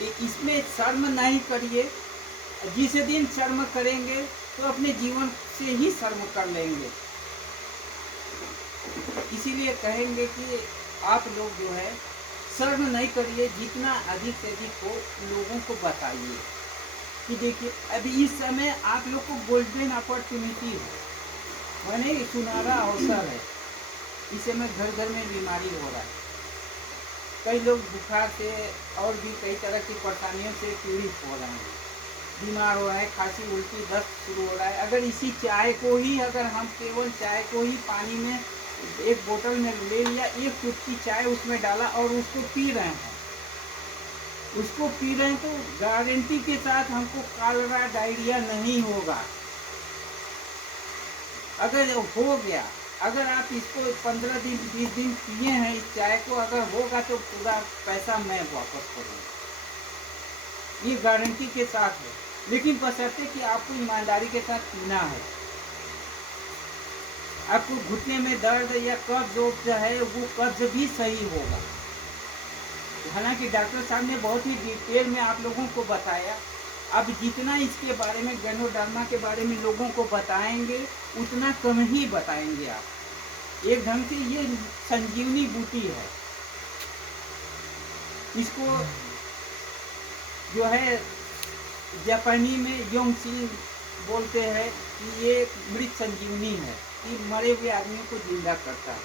इसमें शर्म नहीं करिए। जिस दिन शर्म करेंगे तो अपने जीवन से ही शर्म कर लेंगे। इसीलिए कहेंगे कि आप लोग जो है शर्म नहीं करिए, जितना अधिक से अधिक हो लोगों को बताइए कि देखिए अभी इस समय आप लोग को गोल्डन अपॉर्चुनिटी है, मैंने सुनहरा अवसर है। इस समय घर घर में बीमारी हो रहा है, कई लोग बुखार से और भी कई तरह की परेशानियों से पीड़ित हो रहे हैं, बीमार हो रहा है, खांसी उल्टी दस्त शुरू हो रहा है। अगर इसी चाय को ही, अगर हम केवल चाय को ही पानी में एक बोतल में ले लिया, एक चुटकी चाय उसमें डाला और उसको पी रहे हैं, तो गारंटी के साथ हमको कॉलरा डायरिया नहीं होगा। अगर हो गया, अगर आप इसको 15 दिन 20 दिन पिए हैं इस चाय को, अगर होगा तो पूरा पैसा मैं वापस करूँगा, ये गारंटी के साथ है। लेकिन बशर्ते कि आपको ईमानदारी के साथ पीना है। आपको घुटने में दर्द या कब्ज है, वो कब्ज भी सही होगा। हालांकि डॉक्टर साहब ने बहुत ही डिटेल में आप लोगों को बताया। अब जितना इसके बारे में, गैनोडर्मा के बारे में लोगों को बताएंगे उतना कम ही बताएंगे आप। एक ढंग से ये संजीवनी बूटी है। इसको जो है जापानी में योंगसिन बोलते हैं कि ये मृत संजीवनी है, कि मरे हुए आदमी को जिंदा करता है।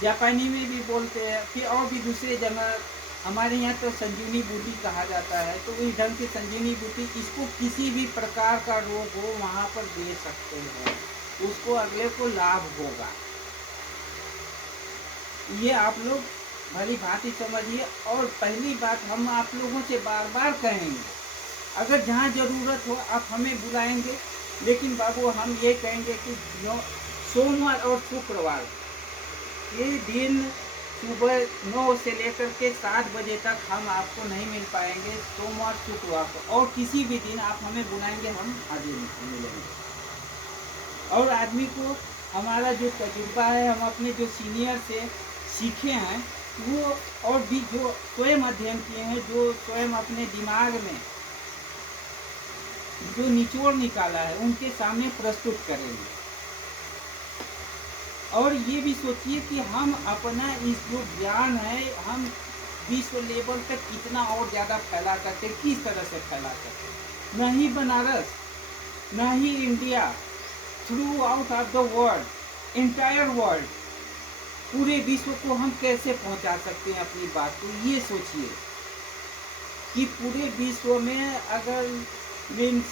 जापानी में भी बोलते हैं, फिर और भी दूसरे जगह, हमारे यहाँ तो संजीवनी बूटी कहा जाता है। तो इस ढंग से संजीवनी बूटी, इसको किसी भी प्रकार का रोग हो वहाँ पर दे सकते हैं, उसको अगले को लाभ होगा। ये आप लोग भली भांति समझिए। और पहली बात हम आप लोगों से बार बार कहेंगे, अगर जहाँ ज़रूरत हो आप हमें बुलाएंगे, लेकिन बाबू हम ये कहेंगे कि सोमवार और शुक्रवार ये दिन सुबह 9 से लेकर के 7 बजे तक हम आपको नहीं मिल पाएंगे, सोमवार शुक्रवार को। और किसी भी दिन आप हमें बुलाएंगे, हम हाजिर मिलेंगे। और आदमी को हमारा जो तजुर्बा है, हम अपने जो सीनियर से सीखे हैं वो, और भी जो स्वयं अध्ययन किए हैं, जो स्वयं अपने दिमाग में जो निचोड़ निकाला है, उनके सामने प्रस्तुत करेंगे। और ये भी सोचिए कि हम अपना इस जो ज्ञान है, हम विश्व लेवल तक कितना और ज़्यादा फैला सकते, किस तरह से फैला सकते। न ही बनारस, न ही India, throughout of the world, entire world, पूरे विश्व को हम कैसे पहुंचा सकते हैं अपनी बात को। ये सोचिए कि पूरे विश्व में अगर जिन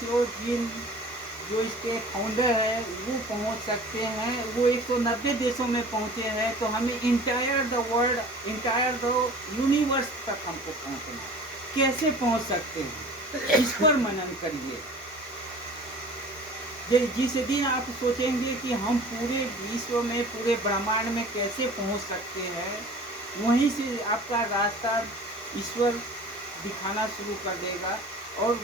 जो इसके फाउंडर है वो पहुंच सकते हैं, वो 190 देशों में पहुंचे हैं, तो हमें entire the world, entire the universe तक हमको पहुंचना, कैसे पहुंच सकते हैं, इस पर मनन करिए। जिस दिन आप सोचेंगे कि हम पूरे विश्व में, पूरे ब्रह्मांड में कैसे पहुंच सकते हैं, वहीं से आपका रास्ता ईश्वर दिखाना शुरू कर देगा। और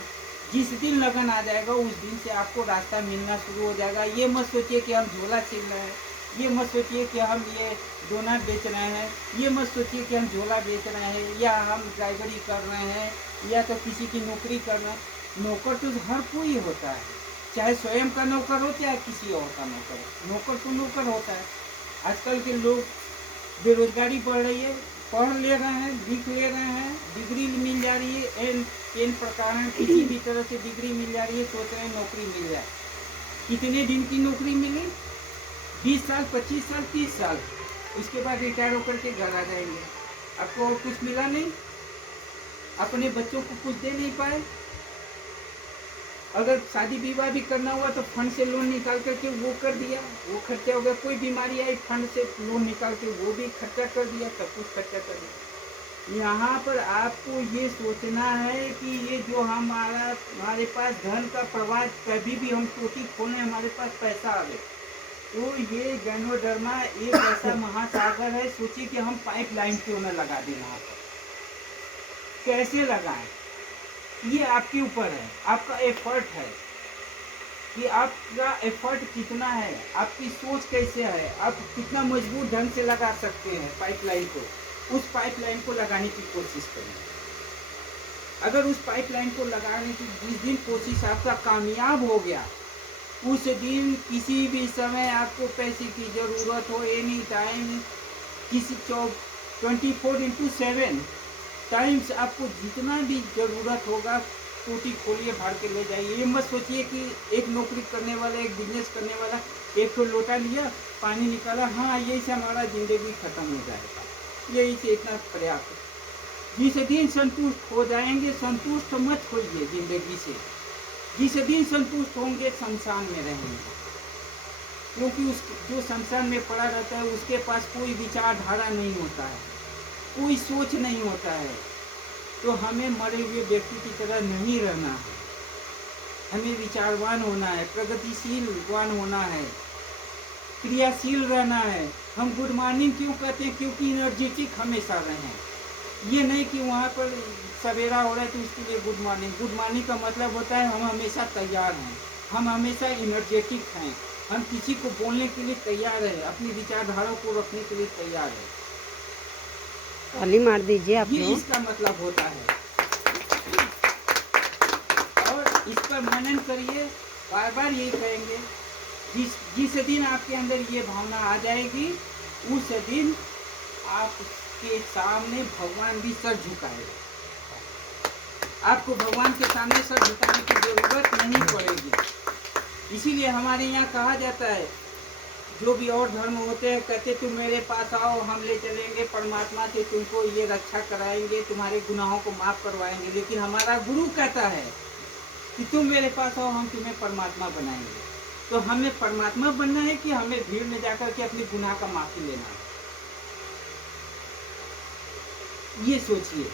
जिस दिन लगन आ जाएगा उस दिन से आपको रास्ता मिलना शुरू हो जाएगा। ये मत सोचिए कि हम झोला छीन रहे हैं, ये मत सोचिए कि हम ये डोनट बेच रहे हैं, ये मत सोचिए कि हम झोला बेच रहे हैं, या हम ड्राइवरी कर रहे हैं, या तो किसी की नौकरी कर रहे हैं। नौकर तो हर कोई होता है, चाहे स्वयं का नौकर हो चाहे किसी और का नौकर हो, नौकर तो नौकर होता है। आजकल के लोग, बेरोजगारी बढ़ रही है, पढ़ ले रहे हैं, लिख ले रहे हैं, डिग्री मिल जा रही है, एन प्रकार किसी भी तरह से डिग्री मिल जा रही है, सोच रहे हैं नौकरी मिल जाए। कितने दिन की नौकरी मिली? 20 साल, 25 साल, 30 साल, उसके बाद रिटायर होकर के घर आ जाएंगे। आपको और कुछ मिला नहीं, अपने बच्चों को कुछ दे नहीं पाए। अगर शादी विवाह भी करना हुआ तो फंड से लोन निकाल करके वो कर दिया, वो खर्चा हो गया। कोई बीमारी आई, फंड से लोन निकाल के वो भी खर्चा कर दिया, सब कुछ खर्चा कर दिया। यहाँ पर आपको ये सोचना है कि ये जो हमारे पास धन का प्रवाह, कभी भी हम टोटी खोलें हमारे पास पैसा आवे, तो ये गैनोडर्मा एक ऐसा महासागर है। सोचिए कि हम पाइपलाइन क्यों न लगा दें वहाँ पर, कैसे लगाएं, ये आपके ऊपर है, आपका एफर्ट है कि आपका एफर्ट कितना है, आपकी सोच कैसे है, आप कितना मजबूत ढंग से लगा सकते हैं पाइपलाइन को। उस पाइपलाइन को लगाने की कोशिश करें। अगर उस पाइपलाइन को लगाने की जिस दिन कोशिश आपका कामयाब हो गया, उस दिन किसी भी समय आपको पैसे की ज़रूरत हो, एनी टाइम, किसी 24/7 टाइम्स आपको जितना भी ज़रूरत होगा, टूटी खोलिए, भर के ले जाइए। ये मत सोचिए कि एक नौकरी करने वाला, एक बिजनेस करने वाला, एक तो लोटा लिया, पानी निकाला, हाँ यही से हमारा ज़िंदगी ख़त्म हो जाएगा, यही से इतना पर्याप्त है। जिस दिन संतुष्ट हो जाएंगे, संतुष्ट मत होइए ज़िंदगी से। जिस दिन संतुष्ट होंगे, शमशान में रहेंगे, क्योंकि उस जो शमशान में पड़ा रहता है उसके पास कोई विचारधारा नहीं होता है, कोई सोच नहीं होता है। तो हमें मरे हुए व्यक्ति की तरह नहीं रहना है, हमें विचारवान होना है, प्रगतिशीलवान होना है, क्रियाशील रहना है। हम गुड मॉर्निंग क्यों कहते हैं? क्योंकि एनर्जेटिक हमेशा रहें। ये नहीं कि वहाँ पर सवेरा हो रहा है तो उसके लिए गुड मॉर्निंग। गुड मॉर्निंग का मतलब होता है हम हमेशा तैयार हैं, हम हमेशा एनर्जेटिक हैं, हम किसी को बोलने के लिए तैयार हैं, अपनी विचारधारा को रखने के लिए तैयार हैं। ताली मार दीजिए आप ये लोग। इसका मतलब होता है। और इस पर मनन करिए, बार बार यही कहेंगे। जिस दिन आपके अंदर ये भावना आ जाएगी, उस दिन आपके सामने भगवान भी सर झुकाएगा। आपको भगवान के सामने सर झुकाने की जरूरत नहीं पड़ेगी। इसीलिए हमारे यहाँ कहा जाता है, जो भी और धर्म होते हैं, कहते तुम मेरे पास आओ, हम ले चलेंगे परमात्मा से, तुमको ये रक्षा कराएंगे, तुम्हारे गुनाहों को माफ़ करवाएंगे। लेकिन हमारा गुरु कहता है कि तुम मेरे पास आओ, हम तुम्हें परमात्मा बनाएंगे। तो हमें परमात्मा बनना है कि हमें भीड़ में जाकर के अपने गुनाह का माफ़ी लेना है? ये सोचिए।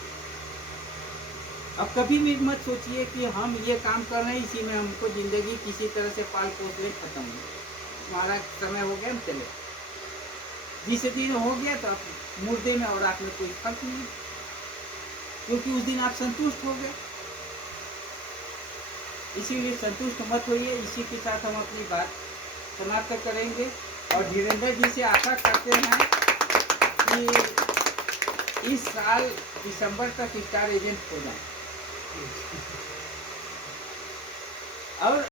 अब कभी भी मत सोचिए कि हम ये काम कर रहे हैं, इसी में हमको ज़िंदगी किसी तरह से पाल पोस ले, खत्म हो, हमारा समय हो गया, हम चले। जिस दिन हो गया तो आप मुर्दे में और आप में कोई फर्क नहीं, क्योंकि उस दिन आप संतुष्ट हो गए। इसीलिए संतुष्ट मत होइए। इसी के साथ हम अपनी बात समाप्त करेंगे और धीरेन्द्र जी से आशा करते हैं कि इस साल दिसंबर तक स्टार एजेंट हो जाए। और